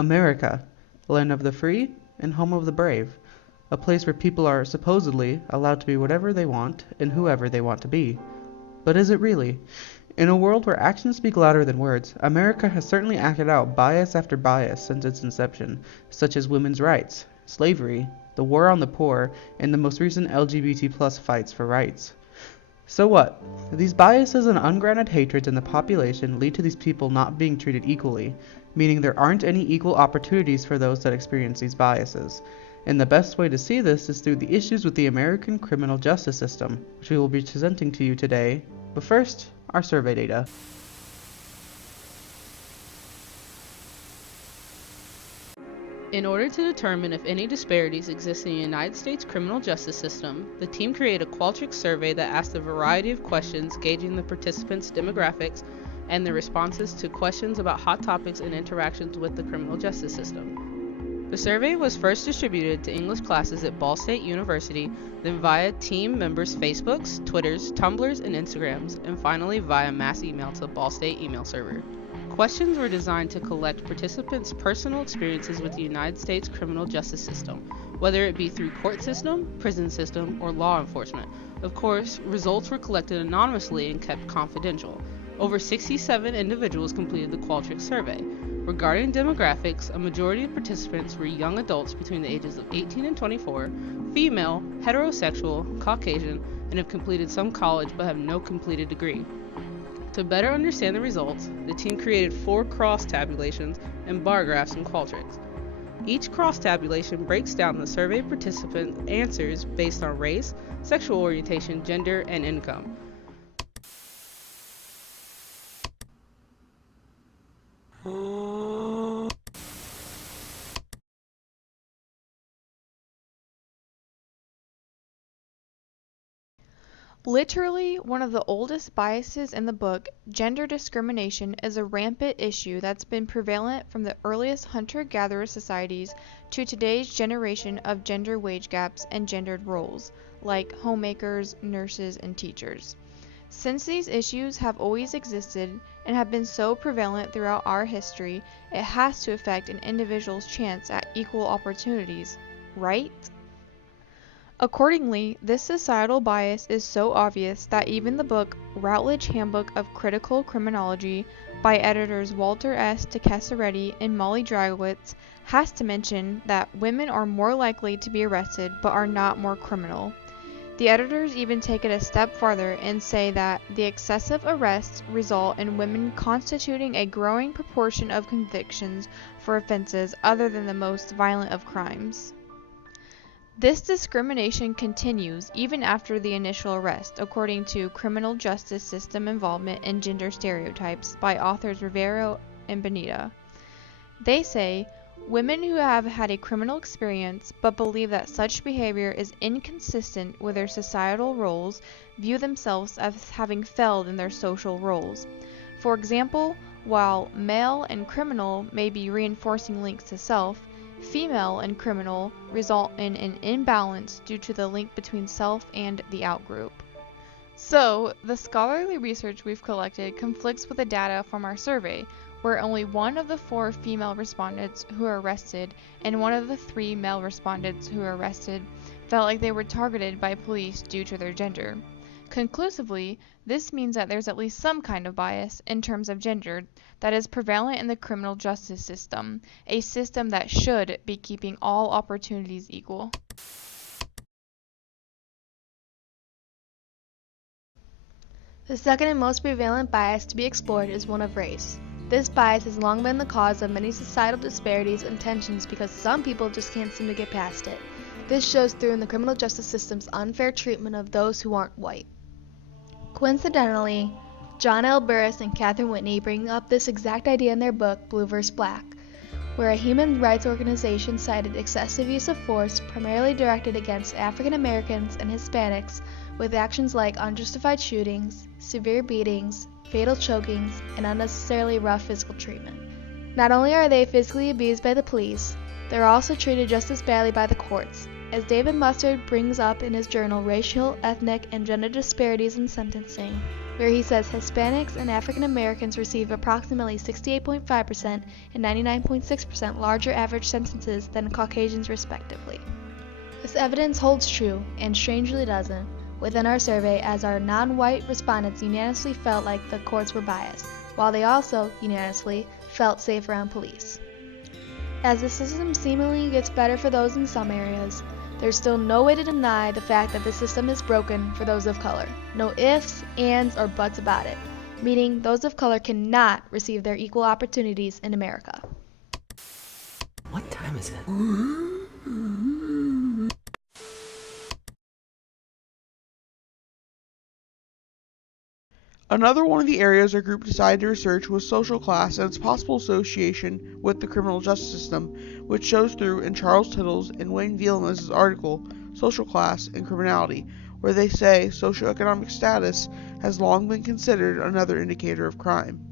America, land of the free and home of the brave, a place where people are supposedly allowed to be whatever they want and whoever they want to be. But is it really? In a world where actions speak louder than words, America has certainly acted out bias after bias since its inception, such as women's rights, slavery, the war on the poor, and the most recent LGBT+ fights for rights. So what? These biases and ungranted hatreds in the population lead to these people not being treated equally, meaning there aren't any equal opportunities for those that experience these biases. And the best way to see this is through the issues with the American criminal justice system, which we will be presenting to you today. But first, our survey data. In order to determine if any disparities exist in the United States criminal justice system, the team created a Qualtrics survey that asked a variety of questions gauging the participants' demographics and their responses to questions about hot topics and interactions with the criminal justice system. The survey was first distributed to English classes at Ball State University, then via team members' Facebooks, Twitters, Tumblrs, and Instagrams, and finally via mass email to the Ball State email server. Questions were designed to collect participants' personal experiences with the United States criminal justice system, whether it be through court system, prison system, or law enforcement. Of course, results were collected anonymously and kept confidential. Over 67 individuals completed the Qualtrics survey. Regarding demographics, a majority of participants were young adults between the ages of 18 and 24, female, heterosexual, Caucasian, and have completed some college but have no completed degree. To better understand the results, the team created 4 cross-tabulations and bar graphs in Qualtrics. Each cross-tabulation breaks down the survey participant answers based on race, sexual orientation, gender, and income. Literally, one of the oldest biases in the book, gender discrimination is a rampant issue that's been prevalent from the earliest hunter-gatherer societies to today's generation of gender wage gaps and gendered roles, like homemakers, nurses, and teachers. Since these issues have always existed and have been so prevalent throughout our history, it has to affect an individual's chance at equal opportunities, right? Accordingly, this societal bias is so obvious that even the book Routledge Handbook of Critical Criminology by editors Walter S. DeCasaretti and Molly Dragowitz has to mention that women are more likely to be arrested but are not more criminal. The editors even take it a step farther and say that the excessive arrests result in women constituting a growing proportion of convictions for offenses other than the most violent of crimes. This discrimination continues even after the initial arrest, according to Criminal Justice System Involvement in Gender Stereotypes by authors Rivero and Benita. They say, women who have had a criminal experience but believe that such behavior is inconsistent with their societal roles view themselves as having failed in their social roles. For example, while male and criminal may be reinforcing links to self, female and criminal result in an imbalance due to the link between self and the outgroup. So, the scholarly research we've collected conflicts with the data from our survey, where only 1 of the 4 female respondents who were arrested and 1 of the 3 male respondents who were arrested felt like they were targeted by police due to their gender. Conclusively, this means that there's at least some kind of bias in terms of gender that is prevalent in the criminal justice system, a system that should be keeping all opportunities equal. The second and most prevalent bias to be explored is one of race. This bias has long been the cause of many societal disparities and tensions because some people just can't seem to get past it. This shows through in the criminal justice system's unfair treatment of those who aren't white. Coincidentally, John L. Burris and Catherine Whitney bring up this exact idea in their book Blue vs. Black, where a human rights organization cited excessive use of force primarily directed against African Americans and Hispanics with actions like unjustified shootings, severe beatings, fatal chokings, and unnecessarily rough physical treatment. Not only are they physically abused by the police, they're also treated just as badly by the courts. As David Mustard brings up in his journal Racial, Ethnic, and Gender Disparities in Sentencing, where he says Hispanics and African Americans receive approximately 68.5% and 99.6% larger average sentences than Caucasians respectively. This evidence holds true, and strangely doesn't, within our survey, as our non-white respondents unanimously felt like the courts were biased, while they also unanimously felt safe around police. As the system seemingly gets better for those in some areas, there's still no way to deny the fact that the system is broken for those of color. No ifs, ands, or buts about it, meaning those of color cannot receive their equal opportunities in America. What time is it? Another one of the areas our group decided to research was social class and its possible association with the criminal justice system, which shows through in Charles Tittle's and Wayne Vielema's article, Social Class and Criminality, where they say socioeconomic status has long been considered another indicator of crime.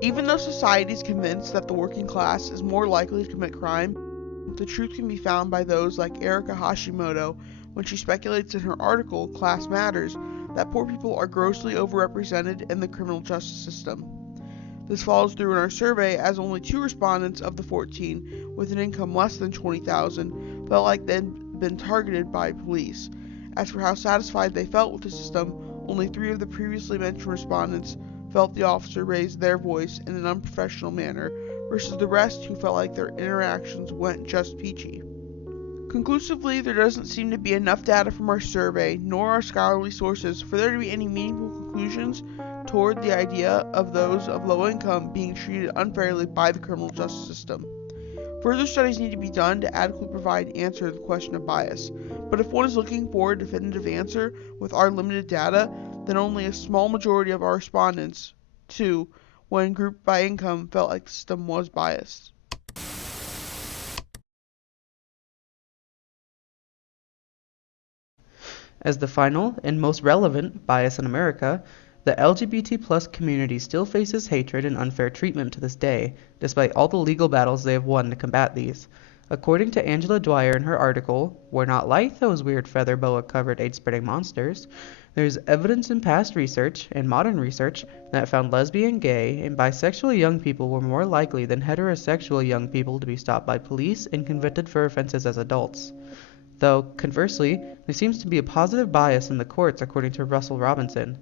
Even though society is convinced that the working class is more likely to commit crime, the truth can be found by those like Erica Hashimoto when she speculates in her article, Class Matters, that poor people are grossly overrepresented in the criminal justice system. This follows through in our survey, as only 2 respondents of the 14 with an income less than $20,000 felt like they'd been targeted by police. As for how satisfied they felt with the system, only 3 of the previously mentioned respondents felt the officer raised their voice in an unprofessional manner, versus the rest who felt like their interactions went just peachy. Conclusively, there doesn't seem to be enough data from our survey, nor our scholarly sources, for there to be any meaningful conclusions toward the idea of those of low income being treated unfairly by the criminal justice system. Further studies need to be done to adequately provide answer to the question of bias, but if one is looking for a definitive answer with our limited data, then only a small majority of our respondents, 2, when grouped by income, felt like the system was biased. As the final and most relevant bias in America, the LGBT+ community still faces hatred and unfair treatment to this day, despite all the legal battles they have won to combat these. According to Angela Dwyer in her article, "We're Not Like Those Weird Feather Boa-Covered AIDS-Spreading Monsters," there's evidence in past research and modern research that found lesbian, gay, and bisexual young people were more likely than heterosexual young people to be stopped by police and convicted for offenses as adults. Though, conversely, there seems to be a positive bias in the courts according to Russell Robinson.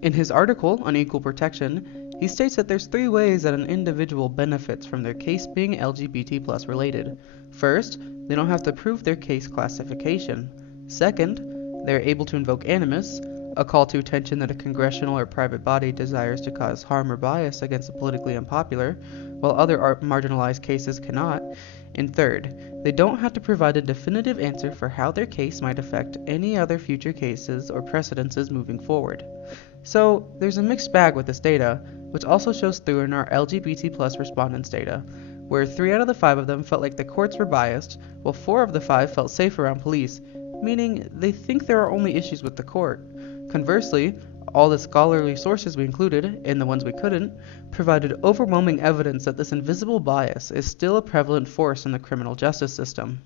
In his article on equal protection, he states that there's 3 ways that an individual benefits from their case being LGBT+ related. First, they don't have to prove their case classification. Second, they're able to invoke animus, a call to attention that a congressional or private body desires to cause harm or bias against the politically unpopular, while other marginalized cases cannot. And third, they don't have to provide a definitive answer for how their case might affect any other future cases or precedences moving forward. So, there's a mixed bag with this data, which also shows through in our LGBT+ respondents data, where 3 out of the 5 of them felt like the courts were biased, while 4 of the 5 felt safe around police, meaning they think there are only issues with the court. Conversely, all the scholarly sources we included, and the ones we couldn't, provided overwhelming evidence that this invisible bias is still a prevalent force in the criminal justice system.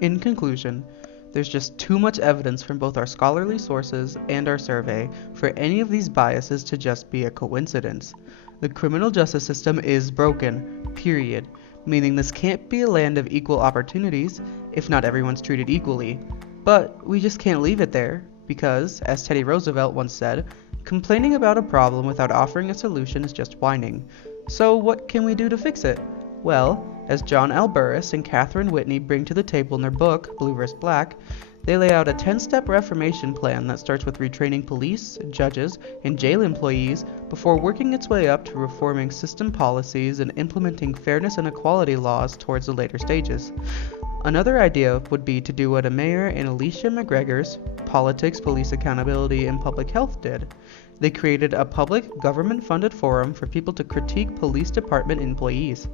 In conclusion, there's just too much evidence from both our scholarly sources and our survey for any of these biases to just be a coincidence. The criminal justice system is broken, period, meaning this can't be a land of equal opportunities if not everyone's treated equally. But we just can't leave it there, because, as Teddy Roosevelt once said, complaining about a problem without offering a solution is just whining. So what can we do to fix it? Well, as John L. Burris and Catherine Whitney bring to the table in their book, Blue vs. Black, they lay out a 10-step reformation plan that starts with retraining police, judges, and jail employees before working its way up to reforming system policies and implementing fairness and equality laws towards the later stages. Another idea would be to do what Mayor and Alicia McGregor's Politics, Police Accountability, and Public Health did. They created a public, government-funded forum for people to critique police department employees.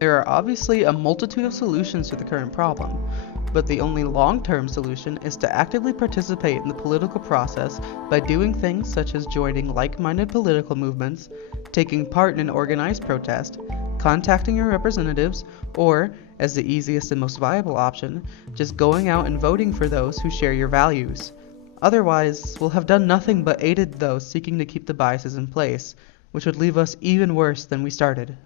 There are obviously a multitude of solutions to the current problem, but the only long-term solution is to actively participate in the political process by doing things such as joining like-minded political movements, taking part in an organized protest, contacting your representatives, or, as the easiest and most viable option, just going out and voting for those who share your values. Otherwise, we'll have done nothing but aided those seeking to keep the biases in place, which would leave us even worse than we started.